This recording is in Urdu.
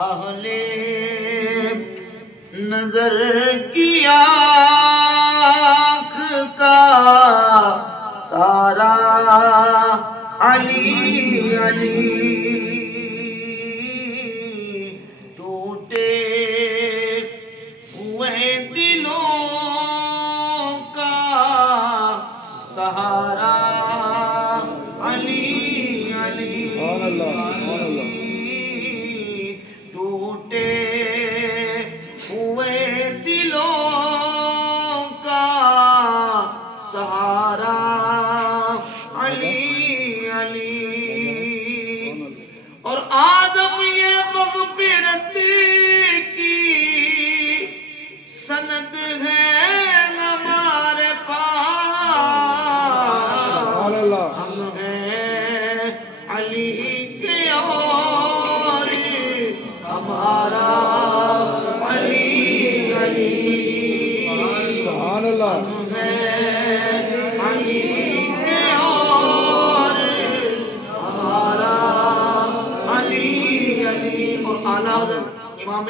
اہلِ نظر کی آنکھ کا تارا علی علی ٹوٹے ہوئے دلوں کا سہارا علی علی ٹوٹے ہوئے دلوں کا سہارا علی علی اور آدم یہ مغفرت کی سند ہے ہمارے پاس ہم ہیں علی کے اور ہمارا علی علی ہم ہیں علی کے اور ہمارا علی علی اور اعلیٰ حضرت امام